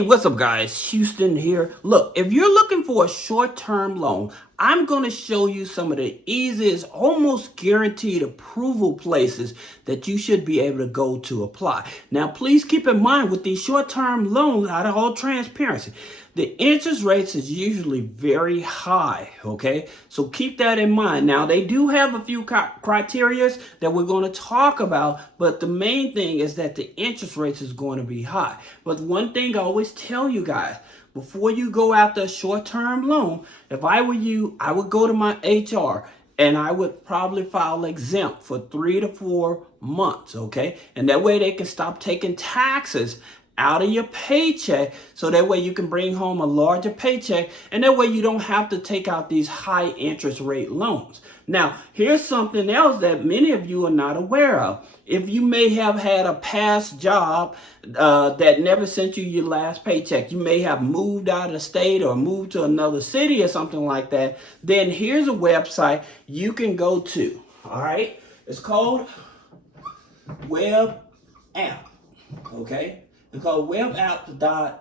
Hey, what's up guys? Houston here. Look, if you're looking for a short-term loan, I'm going to show you some of the easiest, almost guaranteed approval places that you should be able to go to apply. Now, please keep in mind with these short-term loans, out of all transparency, the interest rates is usually very high, okay? So keep that in mind. Now, they do have a few criteria that we're going to talk about, but the main thing is that the interest rates is going to be high. But one thing I always tell you guys, before you go after a short-term loan, if I were you, I would go to my HR and I would probably file exempt for 3 to 4 months, okay? And that way they can stop taking taxes out of your paycheck, so that way you can bring home a larger paycheck, and that way you don't have to take out these high interest rate loans. Now, here's something else that many of you are not aware of. If you may have had a past job that never sent you your last paycheck, you may have moved out of the state or moved to another city or something like that, then here's a website you can go to, all right? It's called Web App, okay? It's called webapp.dol.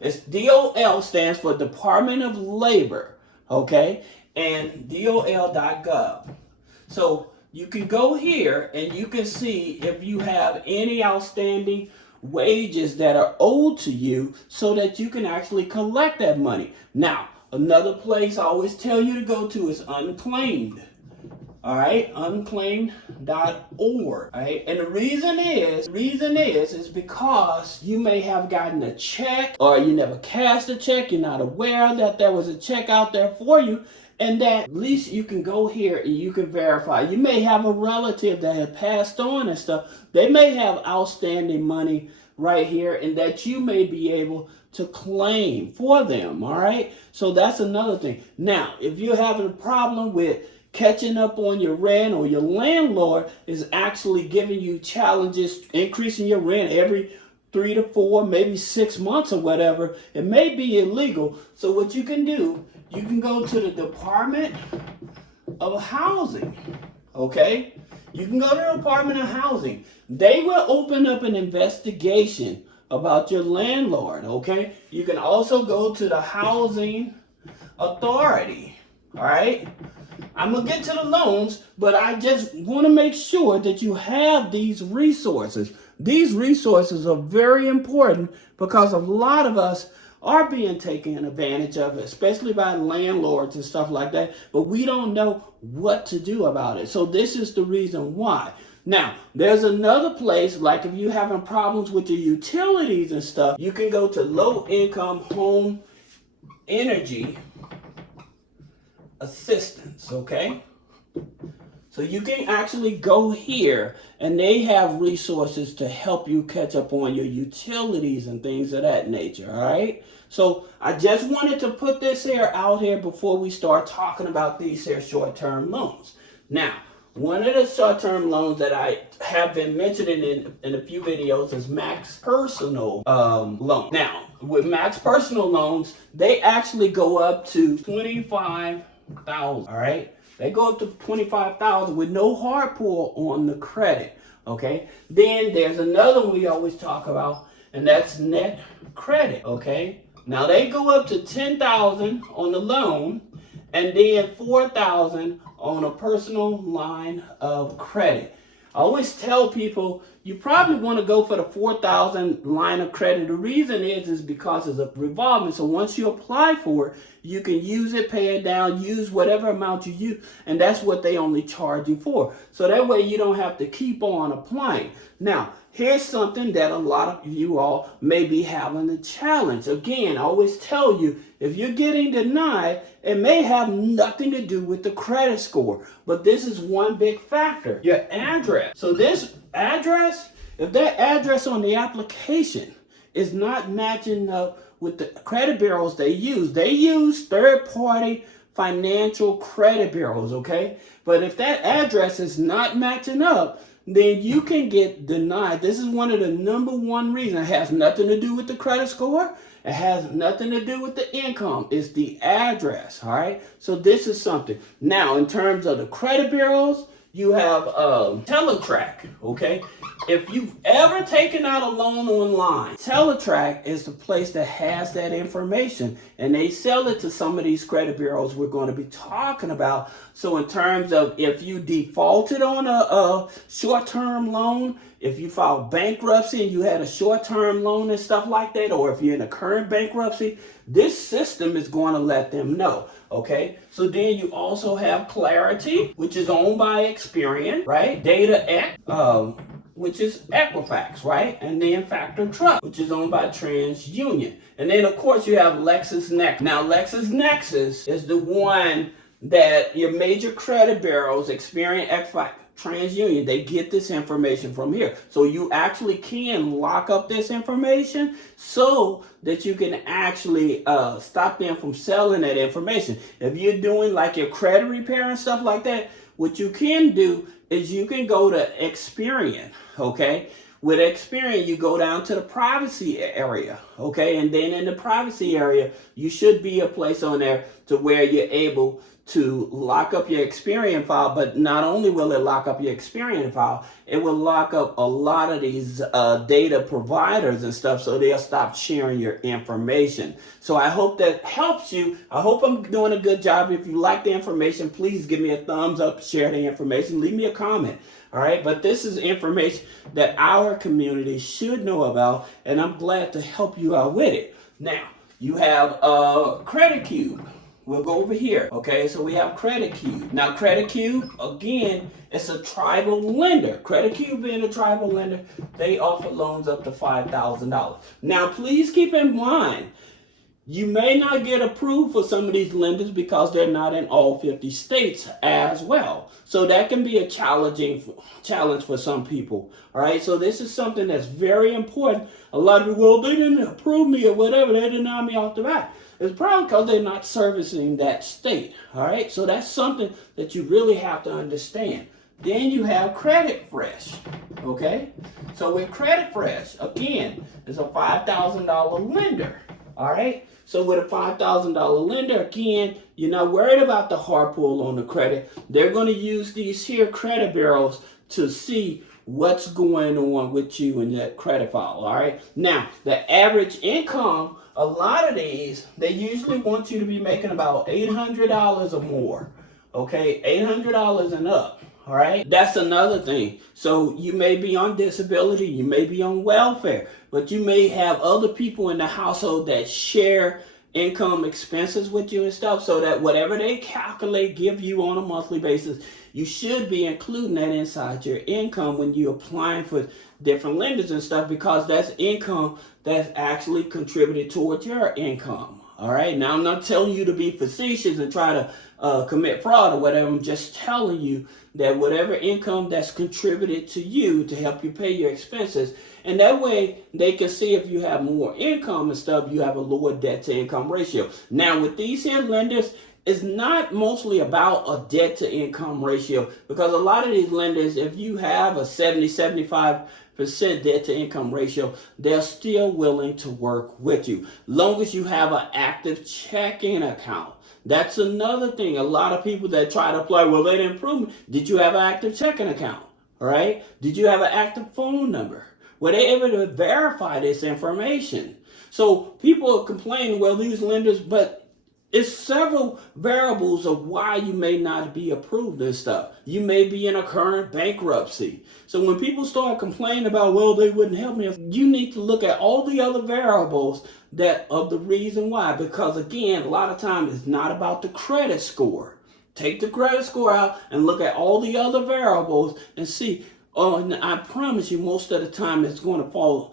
It's DOL stands for Department of Labor, okay? And dol.gov. So you can go here and you can see if you have any outstanding wages that are owed to you, so that you can actually collect that money. Now, another place I always tell you to go to is Unclaimed. All right, unclaimed.org. All right, and the reason is because you may have gotten a check, or you never cashed a check, you're not aware that there was a check out there for you, and that at least you can go here and you can verify. You may have a relative that had passed on and stuff. They may have outstanding money right here, and that you may be able to claim for them. All right, so that's another thing. Now, if you're having a problem with catching up on your rent, or your landlord is actually giving you challenges, increasing your rent every 3 to 4, maybe 6 months or whatever, it may be illegal. So what you can do, you can go to the Department of Housing, okay? You can go to the Department of Housing. They will open up an investigation about your landlord, okay? You can also go to the Housing Authority, all right? I'm going to get to the loans, but I just want to make sure that you have these resources. These resources are very important because a lot of us are being taken advantage of, especially by landlords and stuff like that, but we don't know what to do about it. So this is the reason why. Now, there's another place, like if you're having problems with your utilities and stuff, you can go to Low Income Home Energy Assistance, okay? So you can actually go here and they have resources to help you catch up on your utilities and things of that nature, all right? So I just wanted to put this here out here before we start talking about these here short-term loans. Now, one of the short-term loans that I have been mentioning in a few videos is Max Personal Loan. Now, with Max Personal Loans, they actually go up to $25,000, all right? They go up to $25,000 with no hard pull on the credit, okay? Then there's another one we always talk about, and that's net credit, okay? Now they go up to $10,000 on the loan, and then $4,000 on a personal line of credit. I always tell people you probably want to go for the $4,000 line of credit. The reason is because it's a revolving. So once you apply for it, you can use it, pay it down, use whatever amount you use, and that's what they only charge you for. So that way you don't have to keep on applying. Now, here's something that a lot of you all may be having a challenge. Again, I always tell you, if you're getting denied, it may have nothing to do with the credit score, but this is one big factor, your address. So this address, if that address on the application is not matching up with the credit bureaus they use third-party financial credit bureaus, okay? But if that address is not matching up, then you can get denied. This is one of the number one reasons. It has nothing to do with the credit score. It has nothing to do with the income. It's the address, all right? So this is something. Now, in terms of the credit bureaus, you have Teletrack, okay? If you've ever taken out a loan online, Teletrack is the place that has that information, and they sell it to some of these credit bureaus we're going to be talking about. So in terms of if you defaulted on a short-term loan, if you filed bankruptcy and you had a short-term loan and stuff like that, or if you're in a current bankruptcy, this system is going to let them know, okay? So then you also have Clarity, which is owned by Experian, right? DataX, which is Equifax, right? And then Factor Trust, which is owned by TransUnion. And then, of course, you have LexisNexis. Now, LexisNexis is the one that your major credit bureaus, Experian, Equifax, TransUnion, they get this information from here. So you actually can lock up this information so that you can actually stop them from selling that information. If you're doing like your credit repair and stuff like that, what you can do is you can go to Experian, okay? With Experian, you go down to the privacy area, okay? And then in the privacy area, you should be a place on there to where you're able to lock up your Experian file, but not only will it lock up your Experian file, it will lock up a lot of these data providers and stuff, so they'll stop sharing your information. So I hope that helps you. I hope I'm doing a good job. If you like the information, please give me a thumbs up, share the information, leave me a comment. All right, but this is information that our community should know about, and I'm glad to help you out with it. Now, you have Credit Cube. We'll go over here. Okay, so we have Credit Cube. Now, Credit Cube, again, it's a tribal lender. Credit Cube being a tribal lender, they offer loans up to $5,000. Now, please keep in mind, you may not get approved for some of these lenders because they're not in all 50 states as well. So that can be a challenge for some people. All right, so this is something that's very important. A lot of people, well, they didn't approve me or whatever. They denied me off the bat. It's probably because they're not servicing that state. All right, so that's something that you really have to understand. Then you have Credit Fresh. Okay, so with Credit Fresh, again, it's a $5,000 lender. All right, so with a $5,000 lender, again, you're not worried about the hard pull on the credit. They're going to use these here credit bureaus to see what's going on with you in that credit file. All right, now the average income, a lot of these, they usually want you to be making about $800 or more. Okay, $800 and up. All right, that's another thing. So you may be on disability, you may be on welfare, but you may have other people in the household that share income expenses with you and stuff, so that whatever they calculate, give you on a monthly basis, you should be including that inside your income when you're applying for different lenders and stuff, because that's income that's actually contributed towards your income. All right, now I'm not telling you to be facetious and try to commit fraud or whatever. I'm just telling you that whatever income that's contributed to you to help you pay your expenses, and that way they can see if you have more income and stuff, you have a lower debt to income ratio. Now with these here lenders, it's not mostly about a debt to income ratio, because a lot of these lenders, if you have a 70-75% debt to income ratio, they're still willing to work with you, long as you have an active checking account. That's another thing. A lot of people that try to apply, well, they didn't prove me. Did you have an active checking account? All right? Did you have an active phone number? Were they able to verify this information? So people are complaining, well, these lenders, but it's several variables of why you may not be approved and stuff. You may be in a current bankruptcy. So when people start complaining about, well, they wouldn't help me, you need to look at all the other variables that of the reason why. Because again, a lot of times it's not about the credit score. Take the credit score out and look at all the other variables and see. Oh, and I promise you, most of the time it's going to fall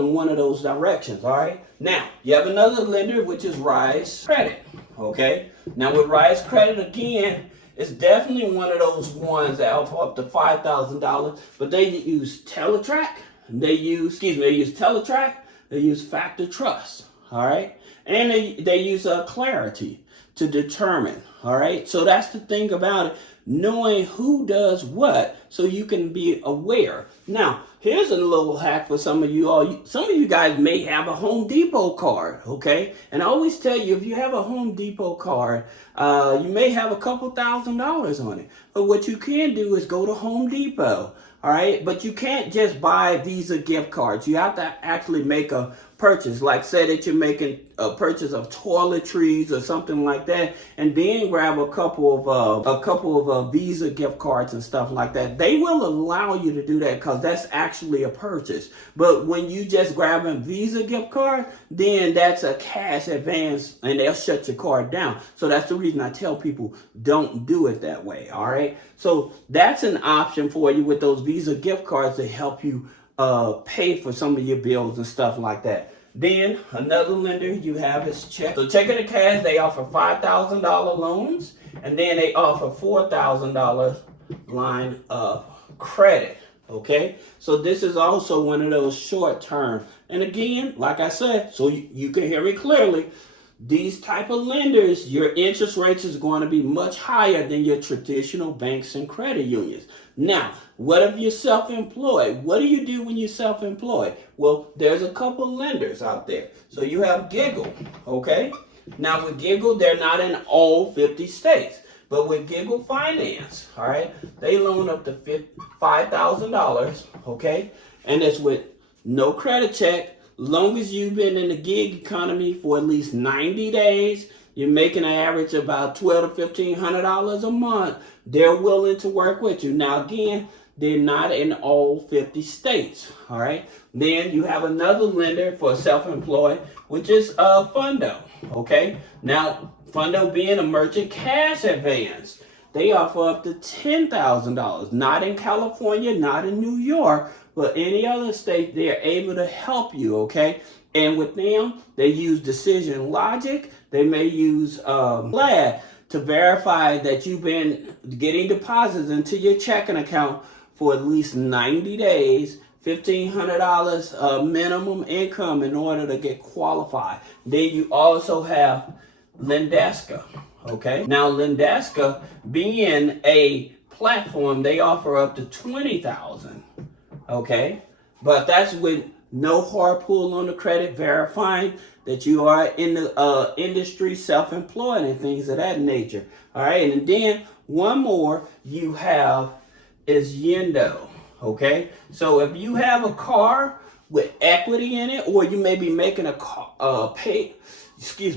in one of those directions. All right. Now you have another lender, which is Rise Credit. Okay. Now with Rise Credit, again, it's definitely one of those ones that offer up to $5,000. But they use Teletrack. They use Teletrack. They use Factor Trust. All right. And they use Clarity to determine. All right. So that's the thing about it. Knowing who does what, so you can be aware. Now, here's a little hack for some of you all. Some of you guys may have a Home Depot card, okay? And I always tell you, if you have a Home Depot card, you may have a couple $1,000s on it. But what you can do is go to Home Depot, all right? But you can't just buy Visa gift cards. You have to actually make a purchase. Like say that you're making a purchase of toiletries or something like that, and then grab a couple of Visa gift cards and stuff like that. They will allow you to do that because that's actually a purchase. But when you just grab a Visa gift card, then that's a cash advance and they'll shut your card down. So that's the reason I tell people don't do it that way. All right. So that's an option for you with those Visa gift cards to help you pay for some of your bills and stuff like that. Then another lender you have is check. So checking and cash, they offer $5,000 loans, and then they offer $4,000 line of credit. Okay, so this is also one of those short term. And again, like I said, so you can hear me clearly, these type of lenders, your interest rates is going to be much higher than your traditional banks and credit unions. Now, what if you're self-employed? What do you do when you're self-employed? Well, there's a couple lenders out there. So you have Giggle, okay? Now with Giggle, they're not in all 50 states. But with Giggle Finance, all right, they loan up to $5,000, okay? And it's with no credit check. Long as you've been in the gig economy for at least 90 days, you're making an average of about $1,200 to $1,500 a month, they're willing to work with you. Now, again, they're not in all 50 states, all right? Then you have another lender for self-employed, which is Fundo, okay? Now, Fundo being a merchant cash advance, they offer up to $10,000. Not in California, not in New York, but any other state, they're able to help you, okay? And with them, they use Decision Logic. They may use Glad to verify that you've been getting deposits into your checking account for at least 90 days, $1,500 minimum income in order to get qualified. Then you also have Lendeska, okay? Now, Lendeska being a platform, they offer up to $20,000, okay? But that's with no hard pull on the credit, verifying that you are in the industry, self-employed and things of that nature, all right? And then one more you have is Yendo, okay? So if you have a car with equity in it, or you may be making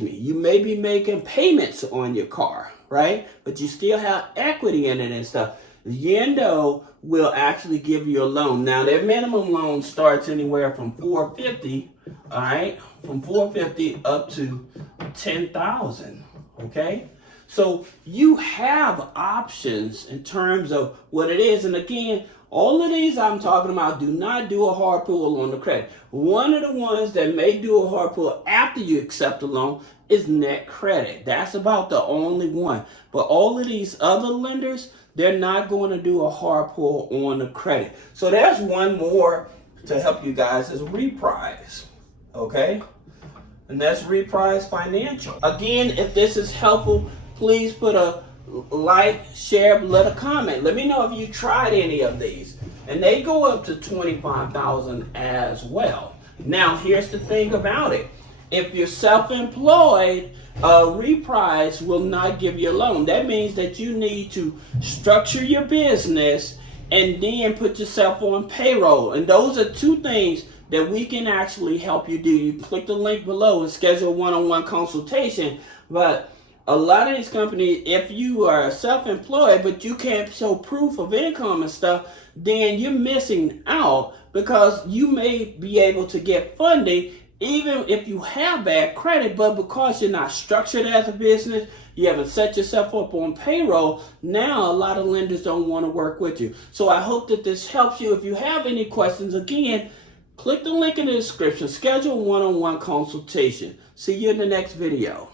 you may be making payments on your car, right? But you still have equity in it and stuff. Yendo will actually give you a loan. Now, their minimum loan starts anywhere from $450, all right? From $450 up to $10,000, okay? So you have options in terms of what it is. And again, all of these I'm talking about do not do a hard pull on the credit. One of the ones that may do a hard pull after you accept the loan is Net Credit. That's about the only one. But all of these other lenders, they're not going to do a hard pull on the credit. So there's one more to help you guys is Reprise, okay? And that's Reprise Financial. Again, if this is helpful, please put a like, share, let a comment. Let me know if you tried any of these. And they go up to $25,000 as well. Now, here's the thing about it. If you're self-employed, Reprise will not give you a loan. That means that you need to structure your business and then put yourself on payroll. And those are two things that we can actually help you do. You click the link below and schedule a one-on-one consultation. But a lot of these companies, if you are self-employed but you can't show proof of income and stuff, then you're missing out, because you may be able to get funding even if you have bad credit, but because you're not structured as a business, you haven't set yourself up on payroll, now a lot of lenders don't want to work with you. So I hope that this helps you. If you have any questions, again, click the link in the description, schedule a one-on-one consultation. See you in the next video.